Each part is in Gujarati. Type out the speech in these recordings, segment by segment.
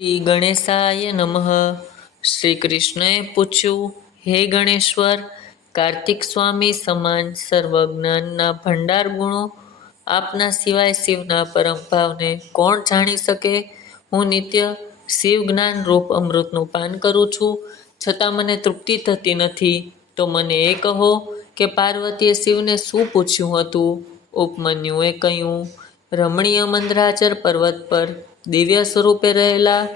શ્રી ગણેશાય નમઃ શ્રી કૃષ્ણએ પૂછ્યું હે ગણેશ્વર કાર્તિક સ્વામી સમાન સર્વજ્ઞાનના ભંડાર ગુણો આપના સિવાય શિવના પરમ ભાવને કોણ જાણી શકે? હું નિત્ય શિવ જ્ઞાન રૂપ અમૃતનું પાન કરું છું. છતાં મને તૃપ્તિ થતી નથી. તો મને એ કહો કે પાર્વતીએ શિવને શું પૂછ્યું હતું? ઉપમન્યુએ કહ્યું, રમણીય મંદરાચર પર્વત પર દિવ્ય સ્વરૂપે રહેલા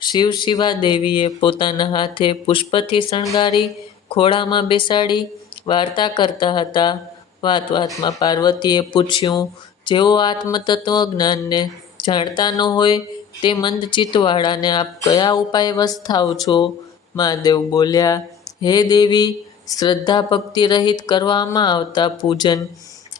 શિવ શિવા દેવીએ પોતાના હાથે પુષ્પથી શણગારી, ખોળામાં બેસાડી, વાર્તા કરતા હતા. વાત વાતમાં પાર્વતીએ પૂછ્યું, જેઓ આત્મતત્વ જ્ઞાનને જાણતા ન હોય, તે મંદચિત્તવાળાને આપ કયા ઉપાય વસ્થાવ છો? મહાદેવ બોલ્યા, હે દેવી, શ્રદ્ધા ભક્તિ રહિત કરવામાં આવતા પૂજન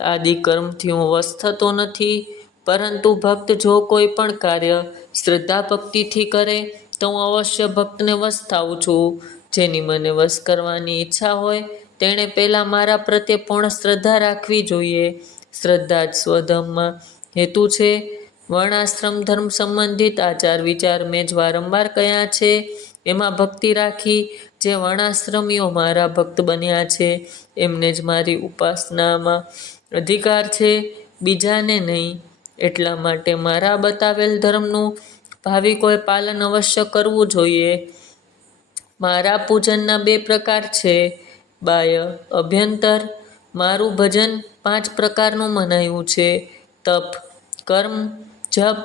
આદિ કર્મથી હું વસ્થતો નથી. પરંતુ ભક્ત જો કોઈ પણ કાર્ય શ્રદ્ધા ભક્તિથી કરે, તો હું અવશ્ય ભક્તને વશ થાઉં છું. જેની મને વશ કરવાની ઈચ્છા હોય, તેણે પહેલાં મારા પ્રત્યે પૂર્ણ શ્રદ્ધા રાખવી જોઈએ. શ્રદ્ધા જ સ્વધર્મમાં હેતુ છે. વર્ણાશ્રમ ધર્મ સંબંધિત આચાર વિચાર મેં જ વારંવાર કયા છે. એમાં ભક્તિ રાખી જે વર્ણાશ્રમીઓ મારા ભક્ત બન્યા છે, એમને જ મારી ઉપાસનામાં અધિકાર છે. બીજાને નહીં એટલા માટે મારા બતાવેલ ધર્મનું ભાવિકોએ પાલન અવશ્ય કરવું જોઈએ. મારા પૂજનના બે પ્રકાર છે. બાય અભ્યંતર, મારું ભજન પાંચ પ્રકારનું મનાયું છે. તપ, કર્મ, જપ,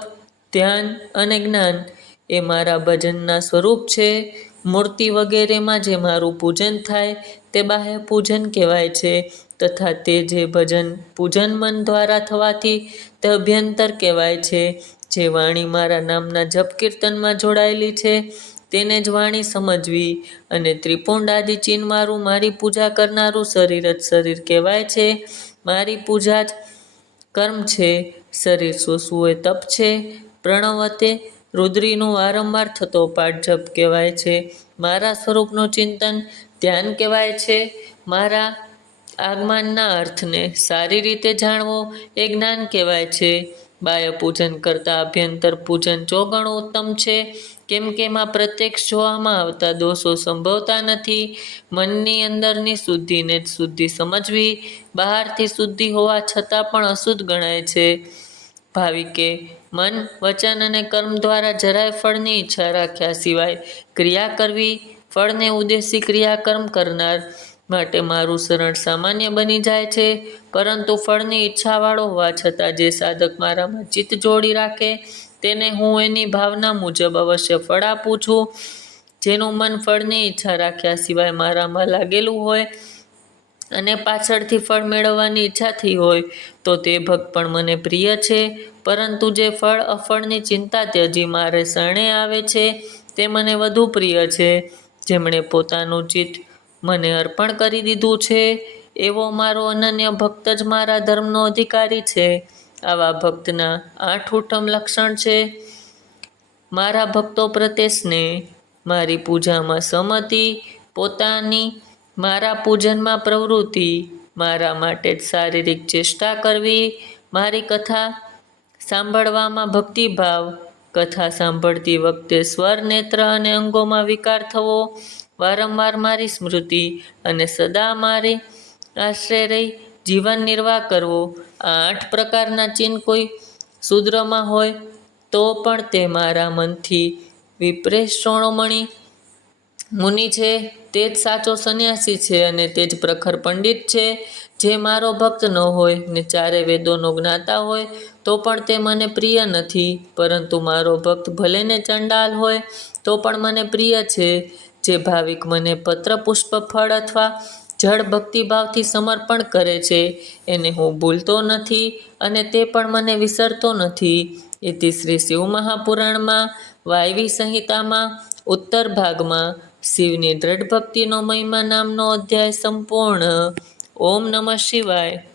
ધ્યાન અને જ્ઞાન એ મારા ભજનના સ્વરૂપ છે. મૂર્તિ વગેરેમાં જે મારું પૂજન થાય તે બાહ્ય પૂજન કહેવાય છે તથા તે જે ભજન પૂજન મન દ્વારા થવાથી તે અભ્યંતર કહેવાય છે. જે વાણી મારા નામના જપ કીર્તનમાં જોડાયેલી છે તેને જ વાણી સમજવી અને ત્રિપુંડ આદિ મારું મારી પૂજા કરનારું શરીર જ શરીર કહેવાય છે. મારી પૂજા જ કર્મ છે. શરીર શોષવું એ તપ છે. પ્રણવતે રુદ્રીનો વારંવાર થતો પાઠ જપ કહેવાય છે. મારા સ્વરૂપનું ચિંતન ધ્યાન કહેવાય છે. મારા આગમનના અર્થને સારી રીતે જાણવો એ જ્ઞાન કહેવાય છે. બાહ્ય પૂજન કરતાં અભ્યંતર પૂજન ચોગણું ઉત્તમ છે. કેમ કે એમાં પ્રત્યક્ષ જોવામાં આવતા દોષો સંભવતા નથી. મનની અંદરની શુદ્ધિને જ શુદ્ધિ સમજવી, બહારથી શુદ્ધિ હોવા છતાં પણ અશુદ્ધ ગણાય છે. ભાવિકે મન, વચન અને કર્મ દ્વારા જરાય ફળની ઈચ્છા રાખ્યા સિવાય ક્રિયા કરવી ફળને ઉદ્દેશી ક્રિયા કર્મ કરનાર માટે મારું શરણ સામાન્ય બની જાય છે. પરંતુ ફળની ઈચ્છાવાળો હોવા છતાં જે સાધક મારામાં ચિત્ત જોડી રાખે તેને હું એની ભાવના મુજબ અવશ્ય ફળ આપું છું. જેનું મન ફળની ઈચ્છા રાખ્યા સિવાય મારામાં લાગેલું હોય અને પાછળથી ફળ મેળવવાની ઈચ્છા થઈ હોય તો તે ભક્ત પણ મને પ્રિય છે. પરંતુ જે ફળ અફળની ચિંતા ત્યજી મારે શરણે આવે છે, તે મને વધુ પ્રિય છે. જેમણે પોતાનું ચિત્ત મને અર્પણ કરી દીધું છે, એવો મારો અનન્ય ભક્ત જ મારા ધર્મનો અધિકારી છે. આવા ભક્તના આઠ ઉત્તમ લક્ષણ છે. મારા ભક્તો પ્રત્યે મારી પૂજામાં સંમતિ, પોતાની, મારા પૂજનમાં પ્રવૃત્તિ, મારા માટે જ શારીરિક ચેષ્ટા કરવી, મારી કથા સાંભળવામાં ભક્તિભાવ. કથા સાંભળતી વખતે સ્વર, નેત્ર અને અંગોમાં વિકાર થવો. વારંવાર મારી સ્મૃતિ અને સદા મારે આશ્રય રહી. જીવન નિર્વાહ કરવો. આ આઠ પ્રકારના ચિહ્ન કોઈ શુદ્રમાં હોય તો પણ તે મારા મનથી વિપ્રેશ શ્રોણોમણી મુનિ છે, તે જ સાચો સંન્યાસી છે અને તે જ પ્રખર પંડિત છે. જે મારો ભક્ત ન હોય ને ચારે વેદોનો જ્ઞાતા હોય, તો પણ તે મને પ્રિય નથી. પરંતુ મારો ભક્ત ભલે ને ચંડાલ હોય, તો પણ મને પ્રિય છે. જે ભાવિક મને પત્ર પુષ્પ ફળ અથવા જળ ભક્તિભાવથી સમર્પણ કરે છે, એને હું ભૂલતો નથી અને તે પણ મને વિસરતો નથી. એથી શ્રી શિવ મહાપુરાણમાં, વાયવી સંહિતામાં, ઉત્તર ભાગમાં શિવની દ્રઢ ભક્તિનો મહિમા નામનો અધ્યાય સંપૂર્ણ. ઓમ નમઃ શિવાય.